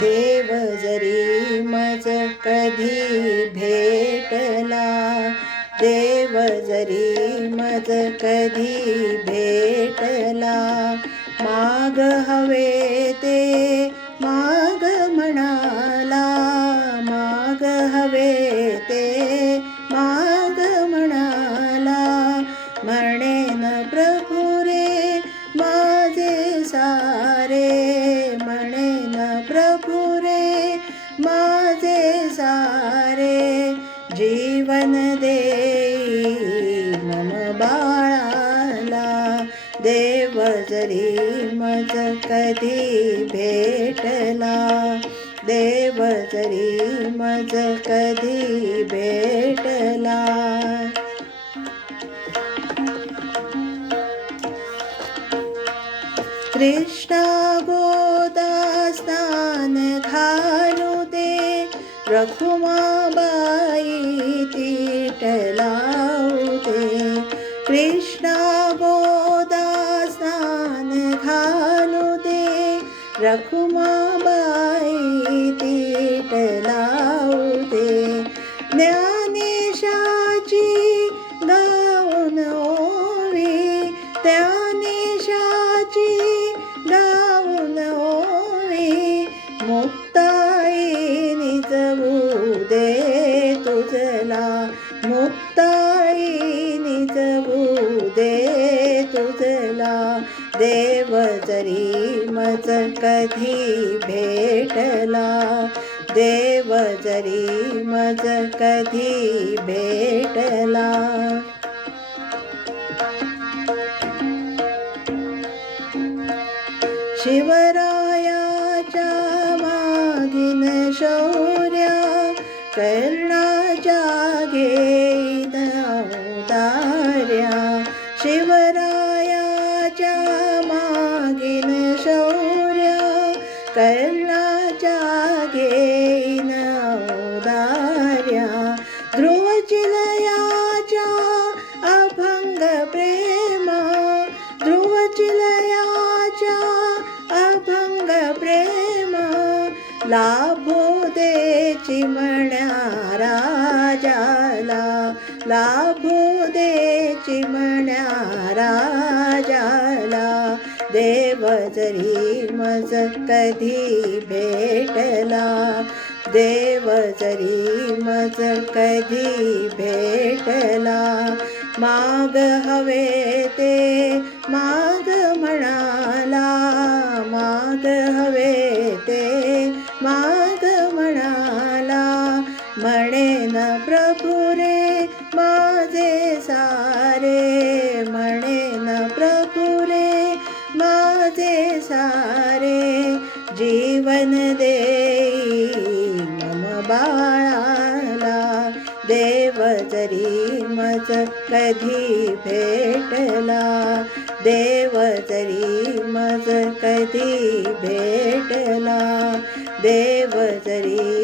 देव जरी मज कधी भेटला, देव जरी मज कधी भेटला, माग हवे ते माग म्हणाला, माग हवे ते माग म्हणाला, म्हणेन प्रभू रे माझे सारे, म्हणेन प्रभू रे माझे सारे, जीवन देई मम बाळाला, देव जरी मज कधी भेटला, देव जरी मज कधी भेटला. कृष्णा गोदा स्नान घालू दे, रखुमाबाई तीट लावू दे, कृष्णा गोदा स्नान घालू दे, रखुमाबाई तीट लावू दे, ज्ञानेशाची गाऊन ओवी, ज्ञानेशाची गाऊन ओवी, मुक्ताई निजवू दे तुझला, मुक्ताई निजवू दे तुझला, देव जरी मज कधी भेटला, देव जरी मज कधी भेटला. शिवरायाच्या मागीन शौर्या, कर्णाच्या घेईन औदार्या, शिवरायाच्या मागीन शौर्या, कर्णाच्या घेईन औदार्या, ध्रुवचिलयाच्या अभंग प्रेमा, ध्रुवचिलयाच्या अभंग प्रेमा, लाभो दे चिमण्या राजाला, लाभो दे चिमण्या राजाला, देव जरी मज कधी भेटला, देव जरी मज कधी भेटला, माग हवे ते माग म्हणाला, माग हवे ते माग म्हणाला, म्हणेन प्रभू रे माझे सारे, म्हणेन प्रभू रे माझे सारे, जीवन देई मम बाळाला, देव जरी मज कधी भेटला, देव जरी मज कधी भेटला, देव जरी